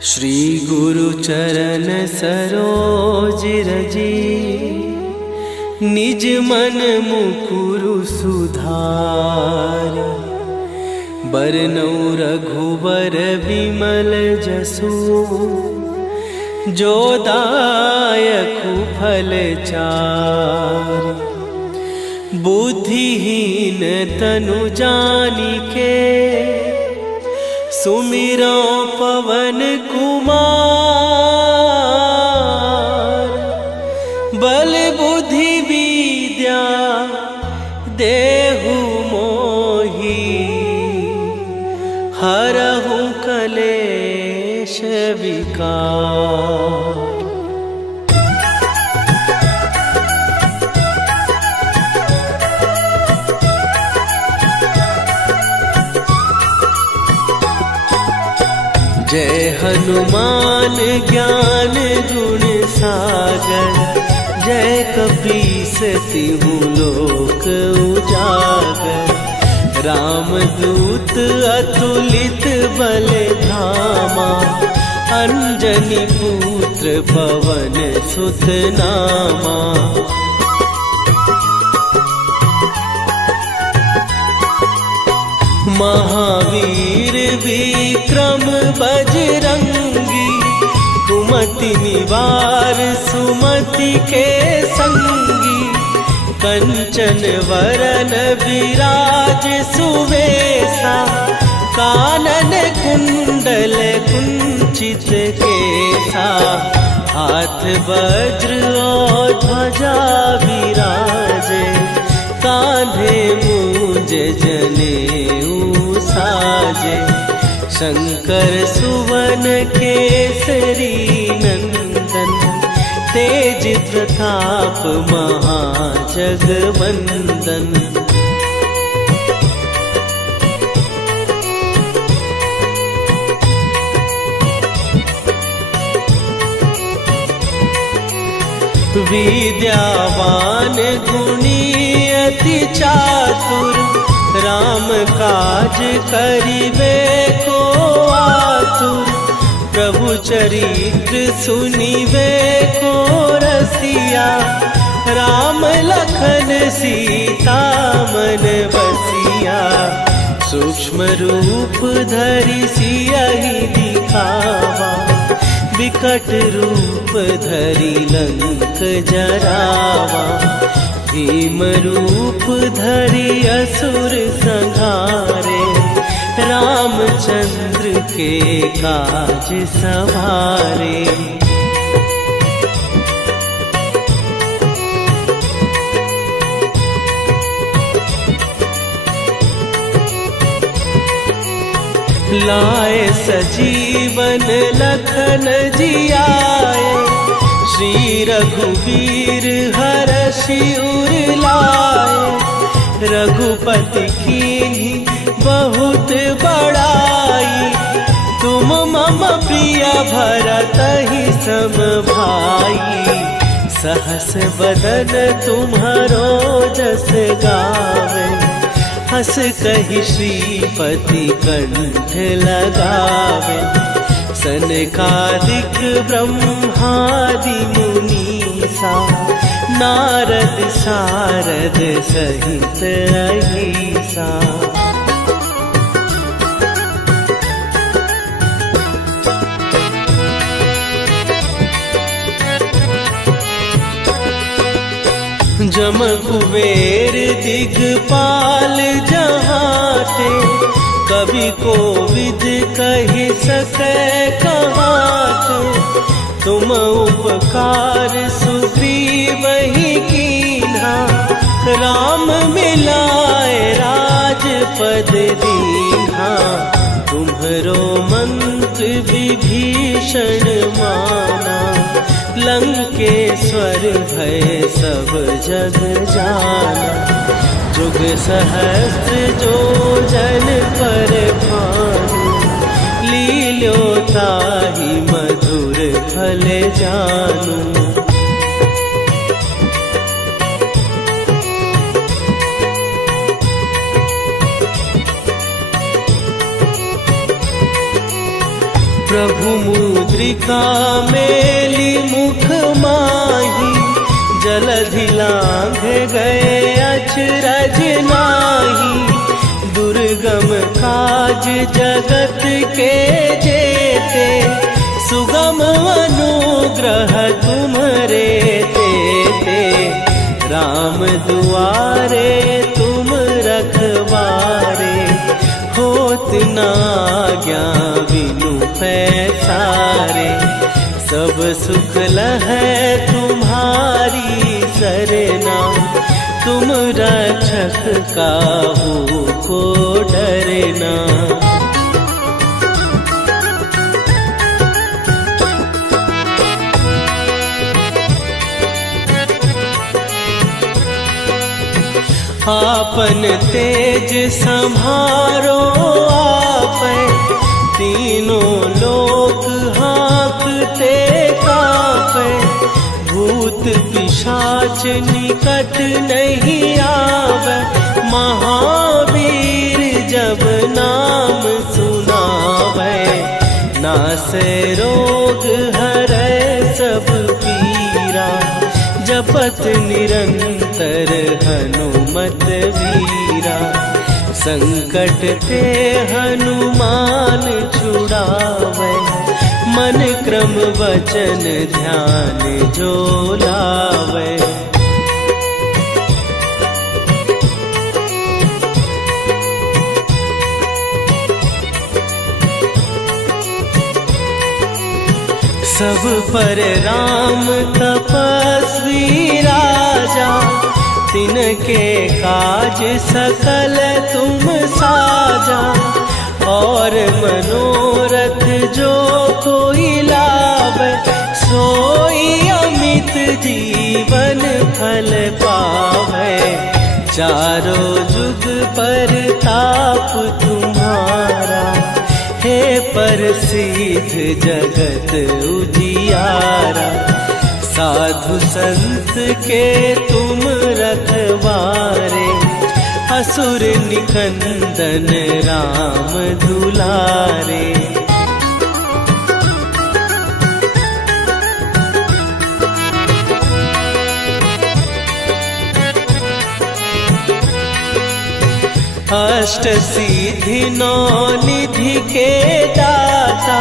श्री गुरु चरण सरोज रजी, निज मन मुकुरु सुधार। बरनउँ रघुबर विमल जसु, जो दायकु फल चार। बुद्धिहीन तनु जानिके, सुमिरो पवन कुमार। बल बुद्धि विद्या देहु मोहि, हरहु कलेश विकार। जय हनुमान ज्ञान गुण सागर, जय कपीस तिहु लोक उजागर। रामदूत अतुलित बल धामा, अंजनी पुत्र पवन सुत नामा। महावीर विक्रम बजरंगी, कुमति निवार सुमति के संगी। कंचन वरन विराज सुवेशा, कानन कुंडल कुंचित केसा। हाथ वज्र और ध्वजा विराजे, कांधे मूंज जनेऊ साजे। शंकर सुवन केसरी नंदन, तेज प्रताप महाजगवंदन। विद्यावान गुणी अति चातुर, राम काज करिबे को आतुर। प्रभु चरित्र सुनिबे को रसिया, राम लखन सीता मन बसिया। सूक्ष्म रूप धरि सियहि दिखावा, विकट रूप धरि लंक जरावा। भीम रूप धरि असुर संहारे, रामचंद्र के काज सवारे। लाए सजीवन लखन जियाए, श्री रघुवीर हरषि उर लाए। रघुपति कीन्ही बहुत बड़ाई, तुम मम प्रिय भरतहि सम भाई। सहस बदन तुम्हरो जस गावे, हस कहि श्रीपति कंठ लगावे। सनकादिक ब्रह्मादि मुनीसा, नारद सारद सहित अहिसा। जम कुबेर दिगपाल जहाते, कवि कोविद कहि सकै कहाते। तुम उपकार सुग्रीवहि कीन्हा, राम मिलाए राजपद दीन्हा। तुम्हरो मंत्र विभीषण माना, लंकेश्वर भय सब जग जाना। जुग सहस्त्र जो जन पर भानु, लील्यो ताहि मधुर फल जानू। प्रभु मुद्रिका मेली मुख माही, जलधि लांघ गए अचरज नाही। दुर्गम काज जगत के जेते, सुगम अनुग्रह तुम्हरे तेते। राम दुआरे तुम रखवारे, होत न आज्ञा बिनु पैसारे। सब सुख लहै तुम्हारी सरना, तुम रक्षक काहू को डरना। आपन तेज संभारो आपै, तीनों लोक हाँकते कापै। भूत पिशाच निकट नहीं आवे, महावीर जब नाम सुनावे। नासै रोग हरै सब पीरा, जपत निरंतर हनुमत वीरा। संकट ते हनुमान छुड़ावे, मन क्रम वचन ध्यान जो लावे। सब पर राम तपस्वी राजा, तिनके काज सकल तुम साजा। और मनोरथ जो कोई लावे, सोई अमित जीवन फल पावे। चारों जुग पर ताप तुम्हारा, हे प्रसिद्ध जगत उजियारा। साधु संत के तुम रखवारे, असुर निकंदन राम दुलारे। अष्ट सिद्धि नौ निधि के दाता,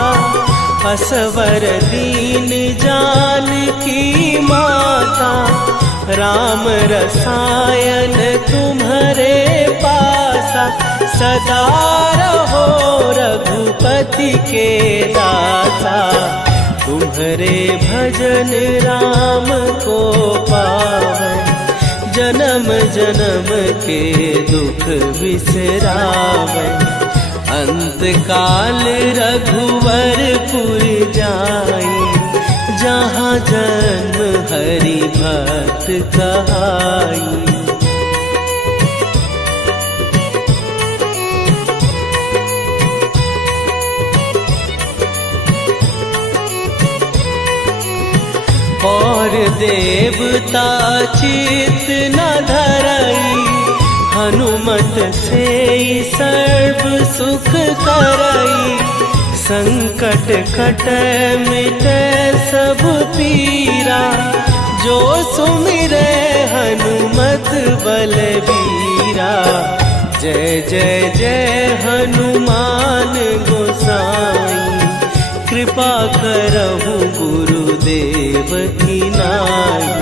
असवर दीन जानकी माता। राम रसायन तुम्हारे पासा, सदा रहो रघुपति के दासा। तुम्हारे भजन राम को पावे, जन्म जन्म के दुख बिसरावे। अंत काल रघुवरपुर जाई, जहाँ जन्म हरि भक्त कहाई। और देवता चित न धरई, हनुमत से सर्व सुख करई। संकट कटै मिटै सब पीरा, जो सुमिरै हनुमत बलबीरा। जय जय जय हनुमान गोसाई, कृपा करहु गुरुदेव की नाई।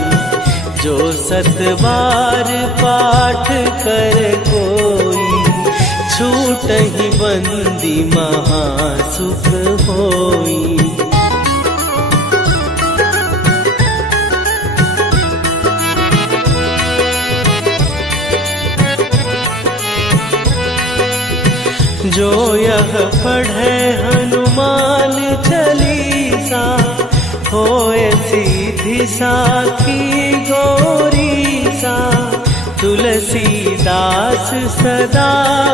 जो सत बार पाठ कर कोई, छूटहि बंदी महासुख होई। जो यह पढ़े हनुमान चालीसा, होए सीधी साखी गौरीसा। तुलसीदास सदा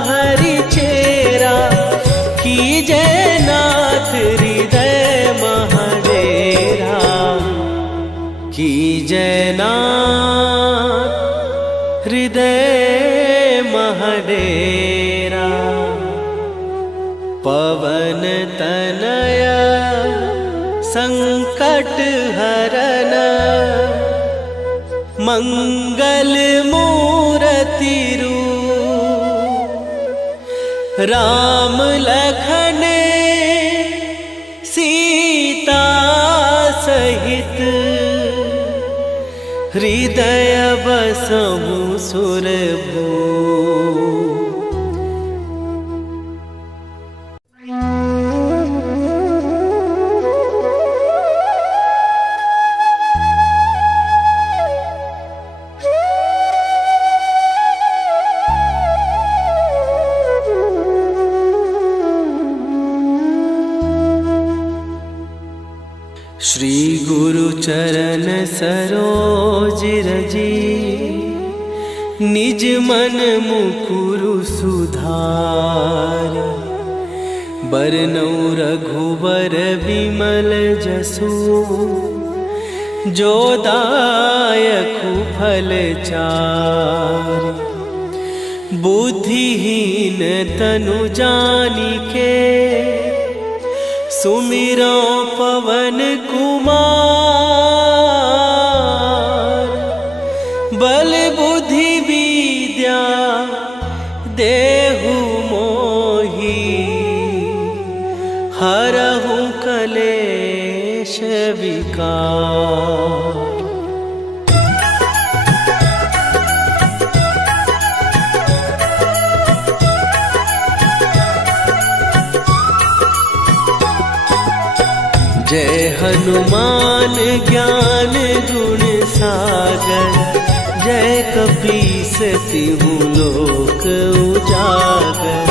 हरि चेरा, कीजय नाथ हृदय महडेरा। कीजय नाथ हृदय महडेरा। पवन तनया संकट हरन मंगल मूर्ति रूप राम लखन सीता सहित हृदय बसहु सुरभू। श्री गुरु चरण सरोज रजी निज मन मुकुरु सुधार। बरनउँ रघुबर विमल जसु जो दायकु फल चार। बुद्धिहीन तनु जानिके सुमिरो पवन कुमार। बल बुद्धि विद्या देहु मोहि हरहु कलेश विकार। जय हनुमान ज्ञान गुण सागर। जय कपीस तिहु लोक उजागर।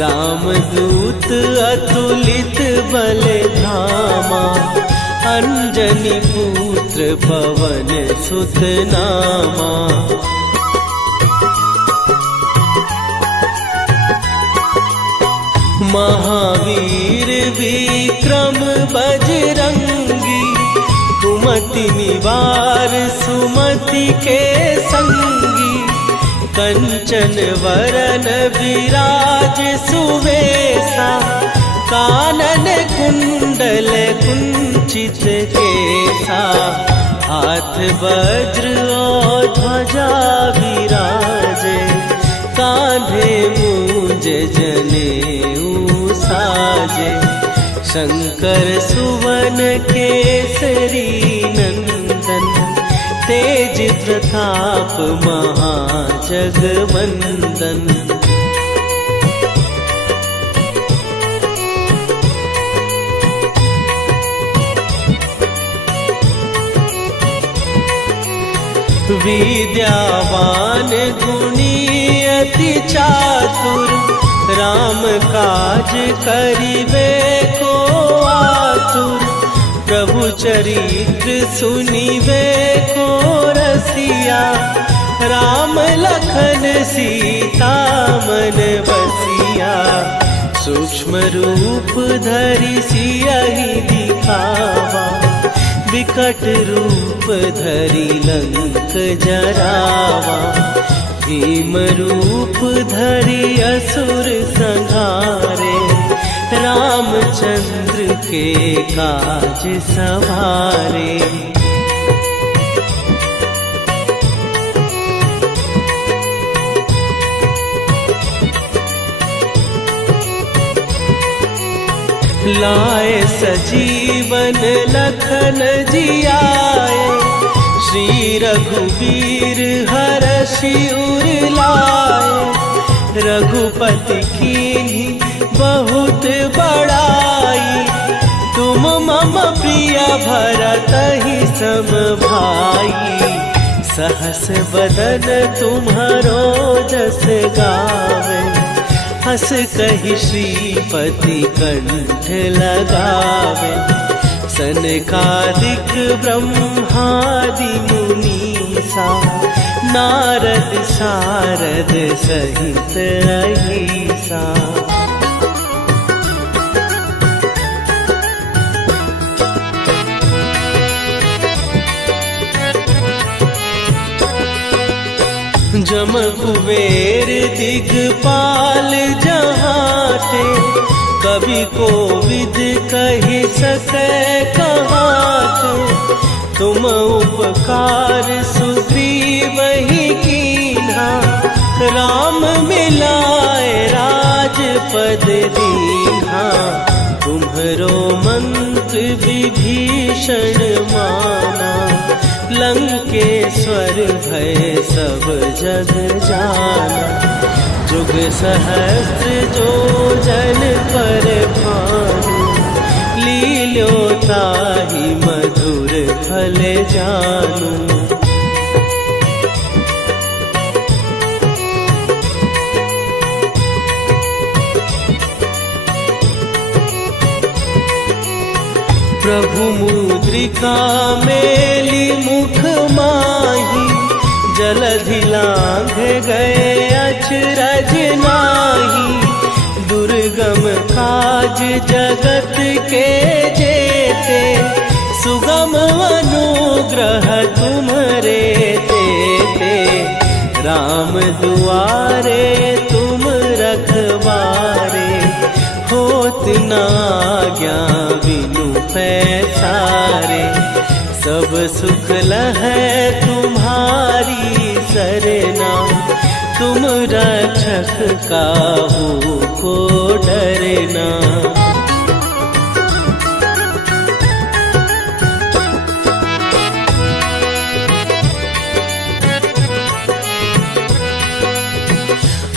रामदूत अतुलित बल धामा। अंजनी पुत्र पवन सुत नामा। महावीर विक्रम बजरंगी। कुमति निवार सुमति के संगी। कंचन वरन विराज सुवेशा। कानन कुंडल कुंचित केसा। हाथ वज्र और ध्वजा विराजे। कांधे मूंज जनेऊ साजे। शंकर सुवन केसरी नंदन। तेज प्रताप महाजगवंदन। विद्यावान गुणी अति चातुर। राम काज करिबे को आतुर। प्रभु चरित्र सुनिबे को रसिया। राम लखन सीता मन बसिया। सूक्ष्म रूप धरि सियहि दिखावा। विकट रूप धरि लंक जरावा। भीम रूप धरि असुर संहारे। रामचंद्र के काज सवारे। लाए सजीवन लखन जियाए। श्री रघुवीर हरषि उर लाए। रघुपति कीन्ही बहुत बड़ाई। तुम मम प्रिय भरतहि सम भाई। सहस बदन तुम्हारो जस गावे। हस कहि श्रीपति कंठ लगावे। सनकादिक ब्रह्मादि मुनीसा। नारद सारद सहित अहिसा। जम कुबेर दिगपाल जहाँ ते। कवि को विद कही सके कहात, तुम उपकार सुग्रीव ही कीन्हा, राम मिलाए राजपद दीन्हा। तुम्हरो मंत्र विभीषण माना, लंकेश्वर भय सब जग जाना। जुग सहस्त्र जो जन पर भानु, लील्यो ताहि मधुर फल जानू। प्रभु मुद्रिका मेली मुख माही, जलधि लांघ गए अचरज नाही। दुर्गम काज जगत के जेते, सुगम अनुग्रह तुम्हरे तेते। राम दुआरे तुम रखवारे, होत न आज्ञा बिनु पैसारे। सब सुख लहै तुम्हारी सरना, तुम रक्षक काहू को डरना।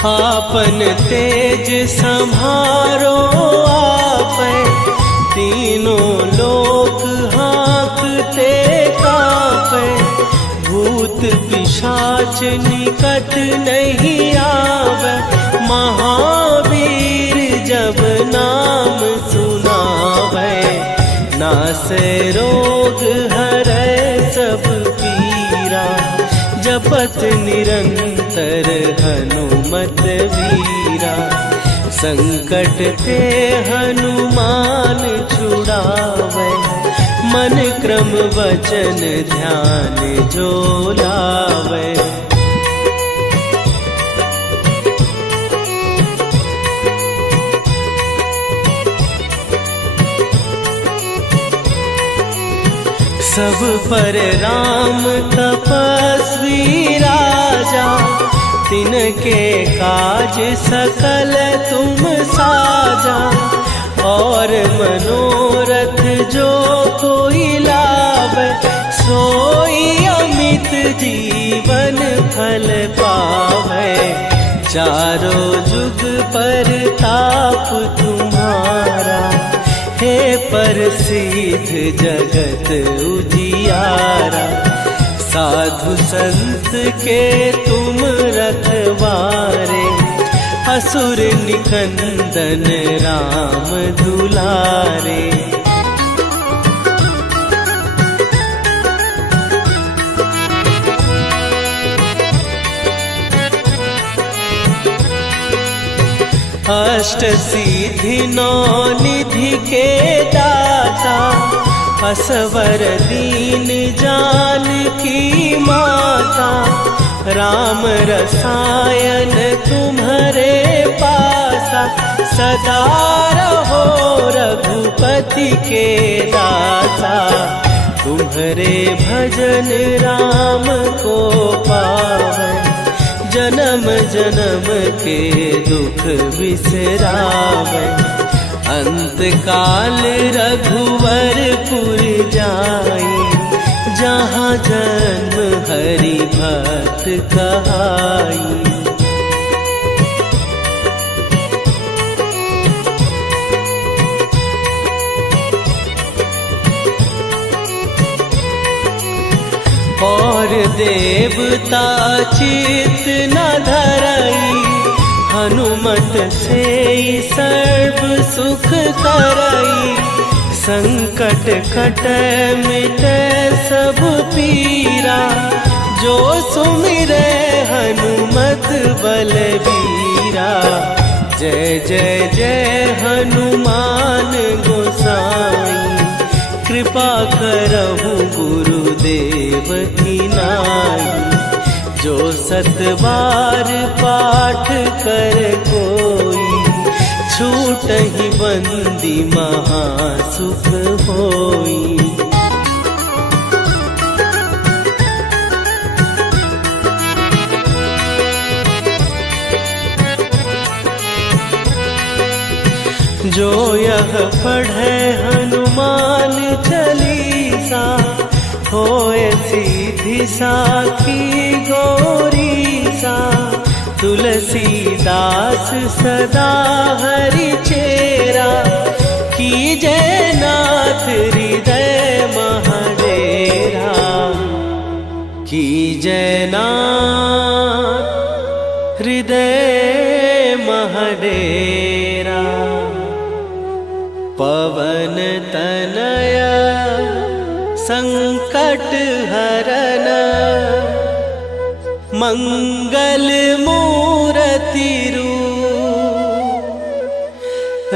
आपन तेज संभारो आपै, तीनों लोक हाँकते कापै। भूत पिशाच निकट नहीं आवे, महावीर जब नाम सुनावे। नासै रोग हरै सब पीरा, जपत निरंतर हनुमत वीरा। संकट ते हनुमान छुड़ावे, मन क्रम वचन ध्यान जो लावे। सब पर राम तपस्वी राजा, तिनके काज सकल तुम साजा। और मनोरथ जो कोई लावे, सोई अमित जीवन फल पावे। चारों जुग पर ताप तुम्हारा, हे प्रसिद्ध जगत उजियारा। साधु संत के तुम रखवारे, असुर निकंदन राम दुलारे। अष्ट सिद्धि नौ निधि के दाता, असवर दीन जानकी माता। राम रसायन तुम्हारे पासा, सदा रहो रघुपति के दासा। तुम्हारे भजन राम को पावै, जन्म जन्म के दुख बिसरावे। अंत काल रघुवरपुर जाई, जहाँ जन्म हरि भक्त कहाई। और देवता चित न धरई, हनुमत से सर्व सुख करई। संकट कट मिट सब पीरा, जो सुमिरै हनुमत बलबीरा। जय जय जय हनुमान गोसाई, कृपा करहु गुरुदेव की नाई। जो सत बार पाठ कर कोई, छूट छूटहि बंदी महासुख होई। जो यह पढ़े हनुमान चालीसा, होए सीधी साखी गौरी सा। तुलसीदास सदा हरि चेरा, कीजय नाथ हृदय महडेरा। कीजय नाथ हृदय महडेरा। पवन तनय संकट हरन, मंगल मूरति रूप।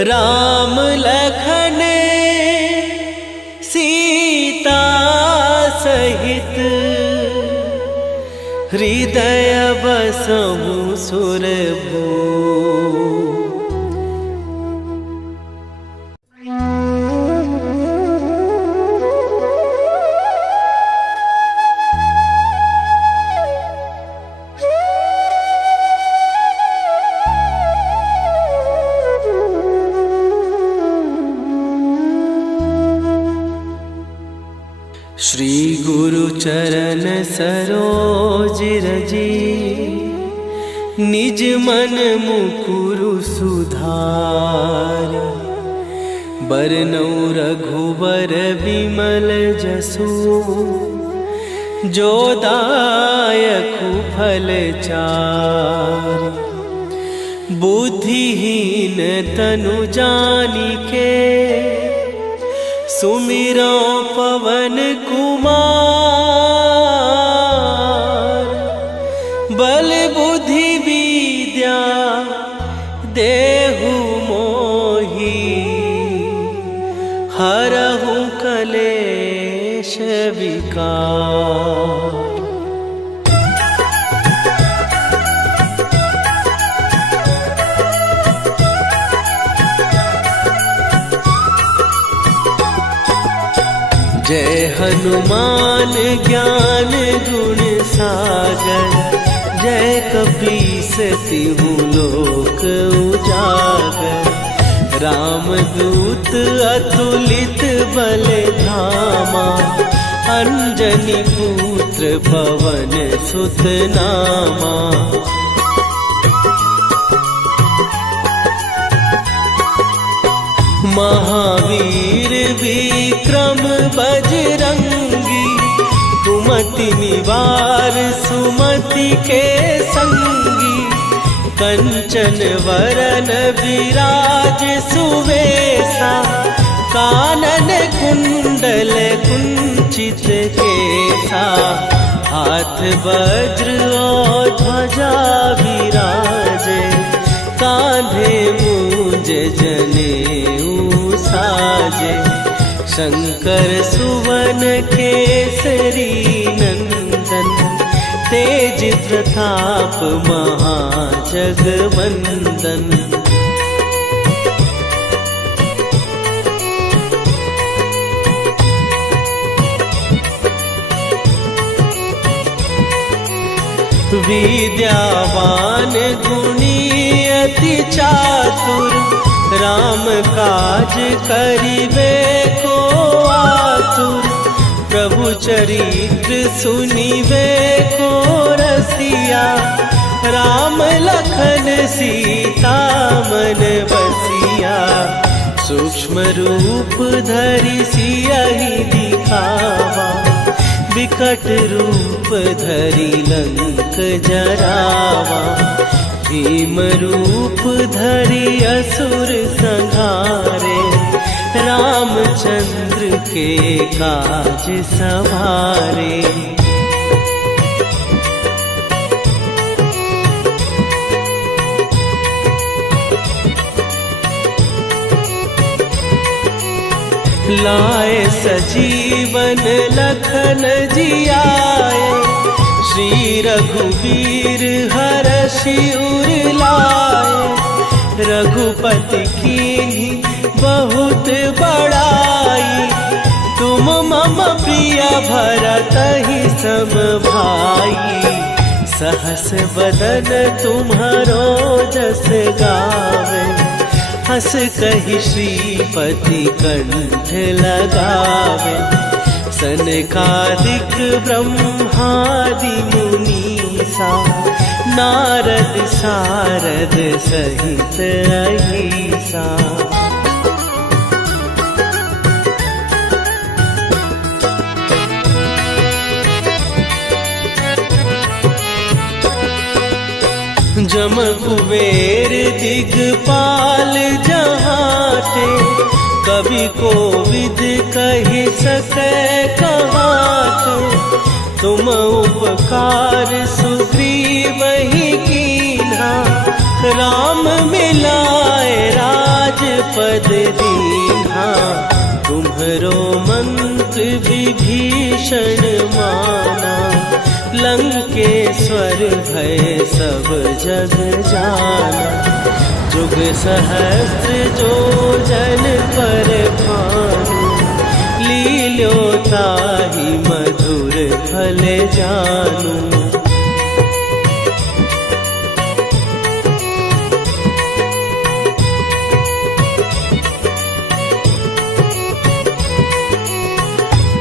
राम लखन सीता सहित, हृदय बसहु सुरभूप। श्री गुरु चरण सरोज रजी, निज मन मुकुरु सुधार। बरनौ रघुबर बिमल जसु, जो दायकु फल चार। बुद्धिहीन तनु जानिके, सुमिरो पवन कुमार। बल बुद्धि विद्या देहु मोहि, हरहु कलेश विकार। जय हनुमान ज्ञान गुण सागर, जय कपीस तिहु लोक उजागर। रामदूत अतुलित बल धामा, अंजनी पुत्र पवन सुत नामा। महावीर विक्रम बजरंगी, कुमति निवार सुमति के संगी। कंचन वरन विराज सुवेशा, कानन कुंडल कुंचित केसा। हाथ वज्र और ध्वजा विराजे, कांधे मूंज जनेऊ साजे। शंकर सुवन केसरी नंदन, तेज प्रताप महाजगवंदन। विद्यावान गुणी अति चातुर, राम काज करिबे को आतुर। प्रभु चरित्र सुनिबे को रसिया, राम लखन सीता मन बसिया। सूक्ष्म रूप धरि सियहि दिखावा, विकट रूप धरि लंक जरावा। भीम रूप धरि असुर संहारे, रामचंद्र के काज सवारे। लाए सजीवन लखन जियाए, श्री रघुवीर हरषि उर लाए। रघुपति कीन्ही बहुत बड़ाई। तुम मम प्रिय भरत ही सम भाई। सहस बदन तुम्हारो जस गावे। हस कहि श्रीपति कंठ लगावे। सनकादिक ब्रह्मादि मुनीसा। नारद सारद सहित अहिसा। जम कुबेर दिगपाल जहाते। कवि कोविद कहि सकै कहाते। तुम उपकार सुग्रीव ही कीन्हा। राम मिलाए राजपद दीन्हा। तुम्हरो मंत्र विभीषण माना। लंकेश्वर भय सब जग जाना। जुग सहस्त्र जो जन पर भानु। लील्यो ताहि मधुर फल जानू।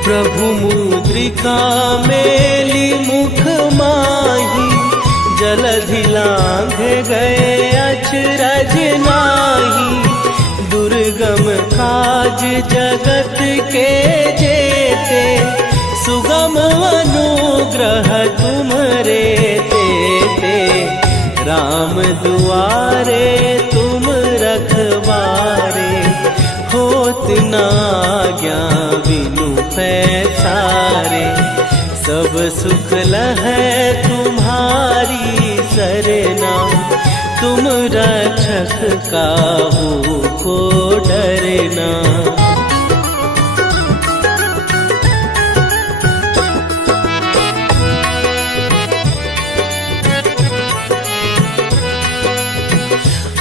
प्रभु मुद्रिका मेली मुख माही। जलधि लांघ गए अचरज नाही। दुर्गम काज जगत के जेते। सुगम अनुग्रह तुम्हरे तेते। राम दुआरे तुम रखवारे। होत न आज्ञा बिनु पैसारे। सब सुख लहै तुम्हारी सरना। तुम रक्षक काहू को डरना।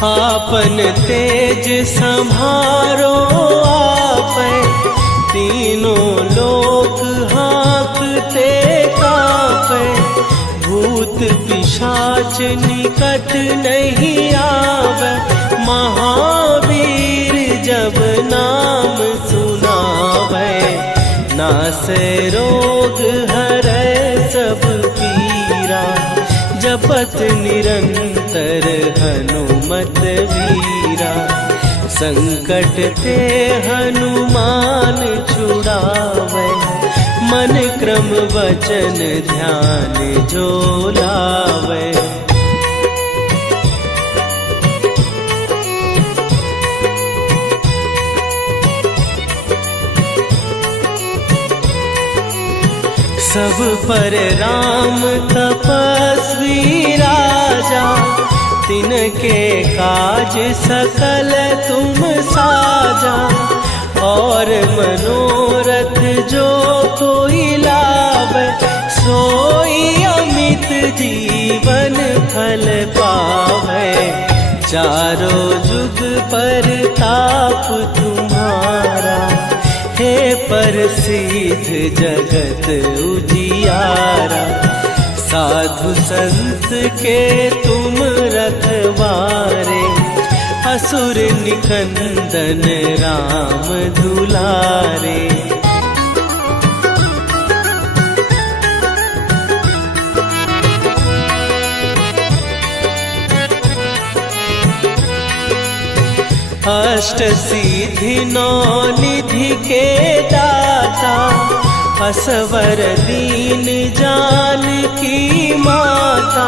आपन तेज सम्हारो आपै। तीनों लोक हाँकते कांपै। भूत पिशाच निकट नहीं आवे। महावीर जब नाम सुनावे। नासै रोग हरै सब पीरा। जपत निरंतर हनुमत वीरा। संकट ते हनुमान छुड़ावे। मन क्रम वचन ध्यान जो लावे। सब पर राम तपस्वी राजा। तिनके काज सकल तुम साजा। और मनोरथ जो कोई लावे। सोई अमित जीवन फल पावे। चारों जुग पर ताप तुम्हारा। हे प्रसिद्ध जगत उजियारा। साधु संत के तुम रखवारे। असुर निकंदन राम दुलारे। अष्ट सिद्धि नौ निधि के दाता। असवर दीन जानकी माता।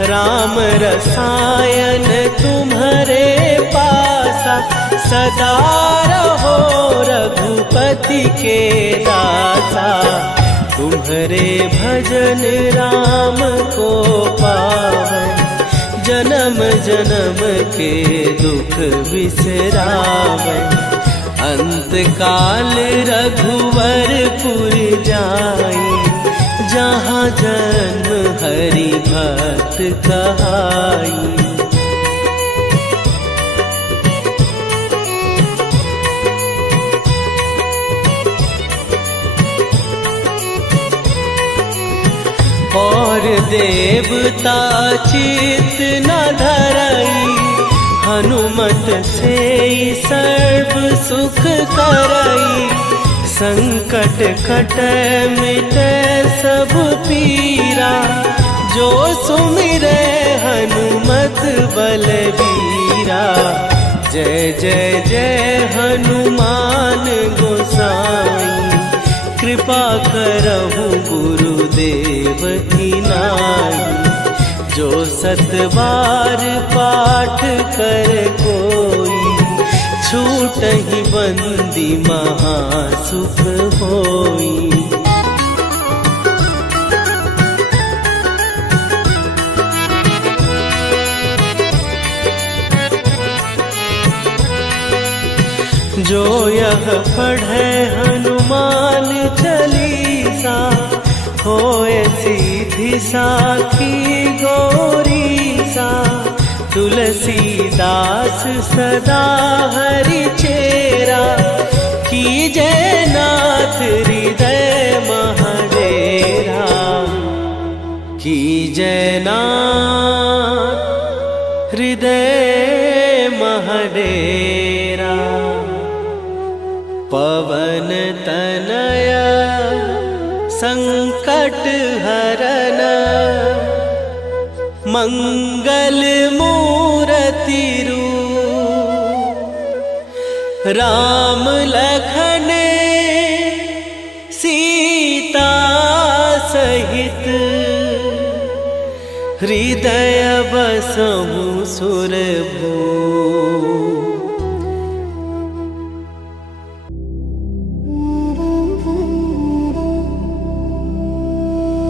राम रसायन तुम्हारे पासा। सदा रहो रघुपति के दासा। तुम्हारे भजन राम को पावे। जन्म जन्म के दुख बिसरावे। अंत काल रघुवरपुर जाई। जहाँ जन्म हरि भक्त कहाई। देवता चित न धरई, हनुमत से सर्व सुख करई। संकट कटै मिटै सब पीरा, जो सुमिरै हनुमत बलबीरा। जय जय जय हनुमान गोसाई, कृपा करहु गुरुदेव की नाई। जो 7 बार पाठ कर कोई, छूटहि बंदी महासुख होई। जो यह पढ़े हनुमान चालीसा, होए सीधी साखी गौरीसा। तुलसीदास सदा हरि चेरा, कीजै नाथ हृदय महडेरा। कीजै नाथ हृदय महडेरा। पवन तनय संकट हरन, मंगल मूरति रूप। राम लखन सीता सहित, हृदय बसहु सुरभूप।